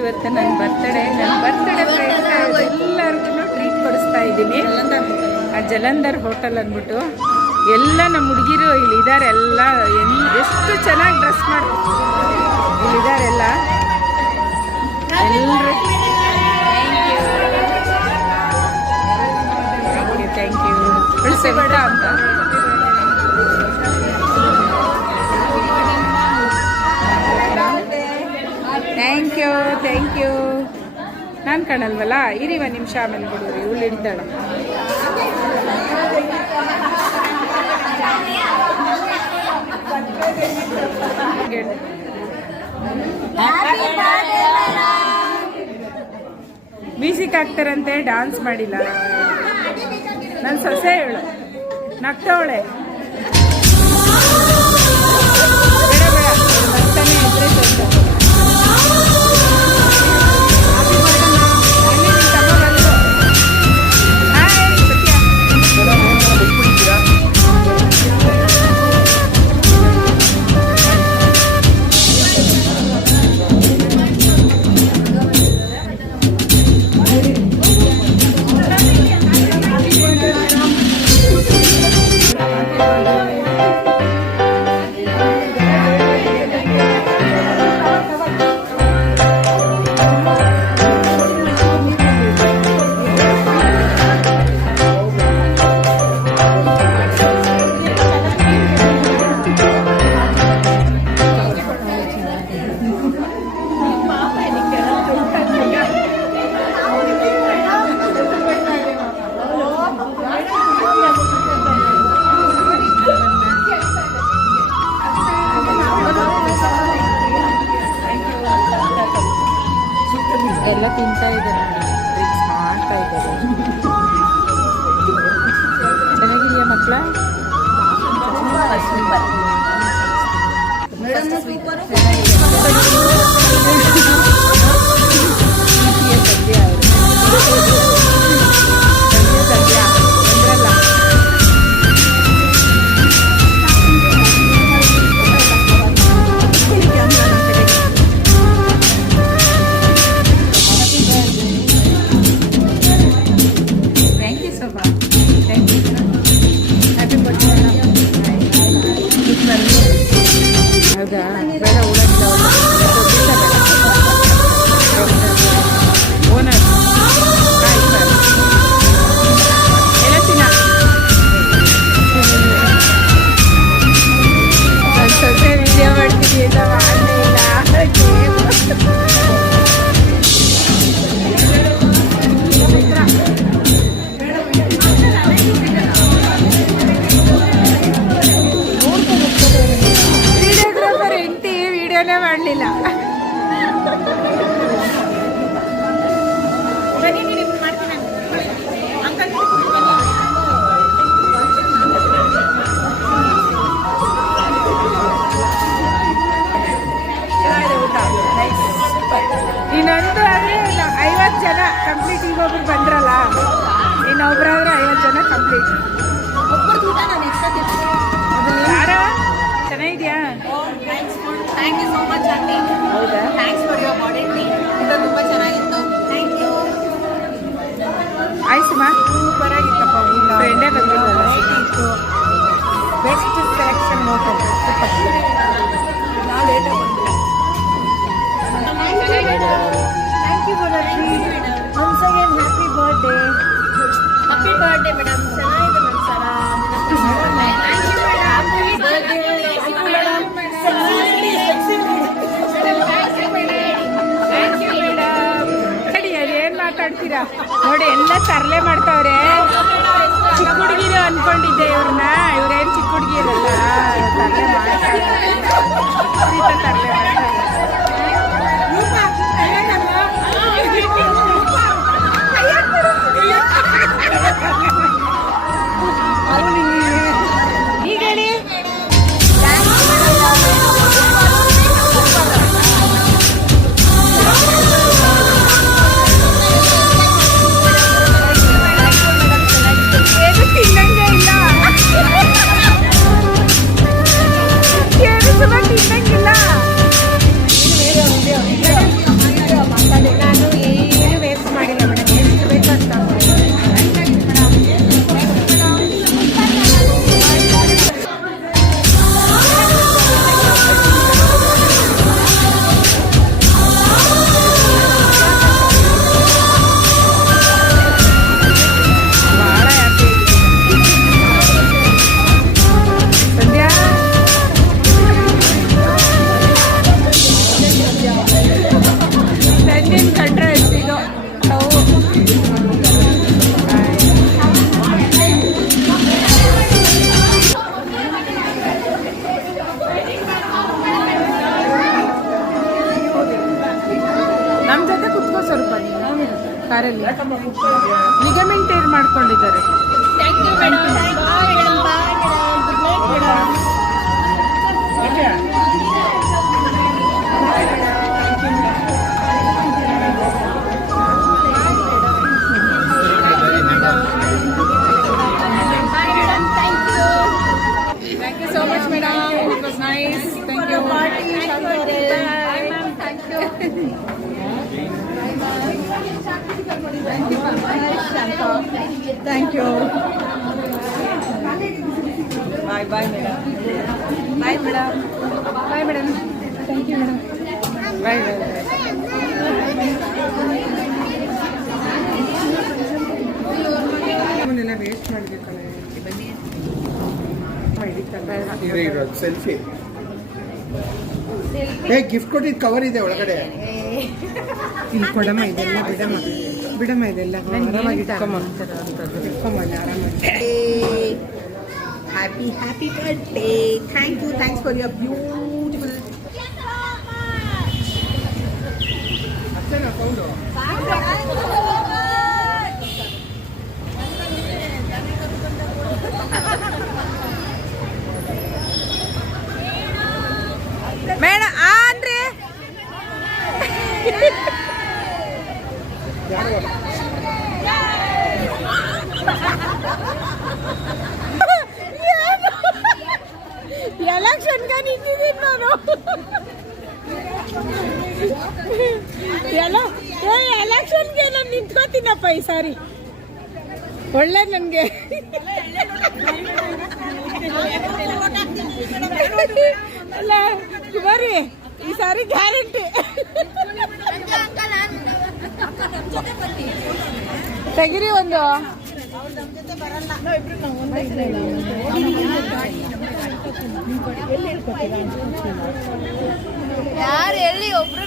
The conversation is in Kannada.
ಇವತ್ತು ನನ್ನ ಬರ್ತಡೇ ಎಲ್ಲರಿಗೂ ಟ್ರೀಟ್ ಕೊಡಿಸ್ತಾ ಇದ್ದೀನಿ. ಆ ಜಲಂಧರ್ ಹೋಟೆಲ್ ಅಂದ್ಬಿಟ್ಟು ಎಲ್ಲ ನಮ್ಮ ಹುಡುಗಿರು ಇಲ್ಲಿದ್ದಾರೆ. ಎಲ್ಲ ಎಷ್ಟು ಚೆನ್ನಾಗಿ ಡ್ರೆಸ್ ಮಾಡಿ ಇಲ್ಲಿದ್ದಾರೆ ಎಲ್ಲ. ಎಲ್ಲರೂ ಥ್ಯಾಂಕ್ ಯು ಉಳಿಸಬೇಡ ಅಂತ. Thank you. ನಾನು ಕಾಣಲ್ವಲ್ಲ, ಇರಿ ಒಂದು ನಿಮಿಷ ಆಮೇಲೆ ಬಿಡಿರಿ, ಇವಳು ಹಿಡಿತಾಳೆ. ಮ್ಯೂಸಿಕ್ ಹಾಕ್ತಾರಂತೆ, ಡಾನ್ಸ್ ಮಾಡಿಲ್ಲ. ನನ್ನ ಸೊಸೆ ಹೇಳು ನಗ್ತವಳೆ. ಬೇಡ ಬೇಡ ಬರ್ತಾನೆ ಎದುರೇ ಎಲ್ಲ ತಿಂತಾ ಇದ್ದಾರೆ, ಡ್ರಿಂಕ್ಸ್ ಮಾಡ್ತಾ ಇದ್ದಾರೆ. ಚೆನ್ನಾಗಿದೆಯಾ ಮಕ್ಕಳ? ಹೌದಾ? ಬೇಡ ಉಳಂಗಿಲ್ಲ ಓನರ್ ಹೇಳ್ತೀನ. ನಾನು ಸ್ವಲ್ಪ ವಿಡಿಯೋ ಮಾಡ್ತೀನಿ ಅಂತ ಮಾಡಲಿಲ್ಲ. ಮಾಡಲಿಲ್ಲ. ಇನ್ನೊಂದು ಆದರೆ 50 ಜನ ಕಂಪ್ಲೀಟ್. ಈಗೊಬ್ರು ಬಂದ್ರಲ್ಲ, ಇನ್ನೊಬ್ರಾದ್ರೆ 50 ಜನ ಕಂಪ್ಲೀಟ್. ಚೆನ್ನಾಗಿದ್ಯಾ? Thank you so much aunty. ಹೌದಾ? ಥ್ಯಾಂಕ್ಸ್ ಫಾರ್ ಯುವರ್ ಬಾಡಿ ಟೀ. ಇದು ತುಂಬ ಚೆನ್ನಾಗಿತ್ತು. Thank you. ಆಯ್ತಮ್ಮ, ಸೂಪರ್ ಆಗಿತ್ತಪ್ಪ. ಫ್ರೆಂಡೇ ಬಂದಿದ್ದಲ್ಲ, ಇತ್ತು. ಬೆಸ್ಟ್ ಸೆಲೆಕ್ಷನ್ ನೋಡ್ಕೊಂಡು ನಾವು ಲೇಟಾಗಿ ಬಂದ್ವಿ. Thank you Gulabi. Once again happy birthday. Happy birthday madam. ಚೆನ್ನಾಗಿದೆ ಮ್ಯಾಮ್ ಸರ. ಥ್ಯಾಂಕ್ ಯು ಮಾತಾಡ್ತೀರಾ ನೋಡಿ, ಎಲ್ಲ ತರಲೆ ಮಾಡ್ತಾವ್ರೆ. ಚಿಕ್ಕ ಹುಡುಗಿರು ಅನ್ಕೊಂಡಿದ್ದೆ ಇವ್ರನ್ನ. ಇವ್ರೇನು ಚಿಕ್ಕ ಹುಡುಗಿರಲ್ಲ, ತರಲೆ ಮಾಡ್ತಾರೆ. ತರಲೆ ಮಾಡ್ತಾರೆ. ಈಗ ಹೇಳಿ. ತಿನ್ನಂಗೆ ಇಲ್ಲ, ಏನು ಸುಮಾರು ತಿನ್ನಂಗಿಲ್ಲ. ಕಾರಲ್ಲಿ ಲಿಗಮೆಂಟ್ ಟೇರ್ ಮಾಡ್ಕೊಂಡಿದ್ದಾರೆ. Thank you madam. Bye madam. Bye madam. Good night madam. Thank you so much, madam. It was nice. Thank you. Bye, ma'am. Thank you. Thank you. Bye, bye, madam. Bye, madam. Bye, madam. Thank you, madam. Bye, bye, bye. ಅವನ್ನೆಲ್ಲ ವೇಸ್ಟ್ ಮಾಡಬೇಕಲ್ಲ. ಸೆಲ್ಫಿ ಗಿಫ್ಟ್ ಕೊಟ್ಟಿದ್ದು ಕವರ್ ಇದೆ ಒಳಗಡೆ. ಇಲ್ಲಿ ಕೊಡಮ್ಮ, ಇದೆಲ್ಲ ಬಿಡಮ್ಮ, ಬಿಡಮ್ಮ, ಇದೆಲ್ಲ ಆರಾಮಾಗಿ ಇಟ್ಕೊಮ್ಮ, ಇಟ್ಕೊಮ್ಮಲ್ಲ ಆರಾಮಾಗಿ. Happy birthday. Thanks for your beautiful. ಅಷ್ಟೇನಾ ಸೌಂಡು? ಮೇಡ ಆನ್ರಿ ಎಲೆಕ್ಷನ್ಗೆ ನಿಂತಿದ್ದೀನಿ ನಾನು. ಎಲೆಕ್ಷನ್ಗೆ ನಾನು ನಿಂತ್ಕೋತೀನಪ್ಪ ಈ ಸಾರಿ. ಒಳ್ಳೆ ನನಗೆ ಅಲ್ಲ ಬರ್ರಿ ಈ ಸಾರಿ ಗ್ಯಾರಂಟಿ. ತೆಗಿರಿ ಒಂದು. ಯಾರು ಎಲ್ಲಿ ಒಬ್ರು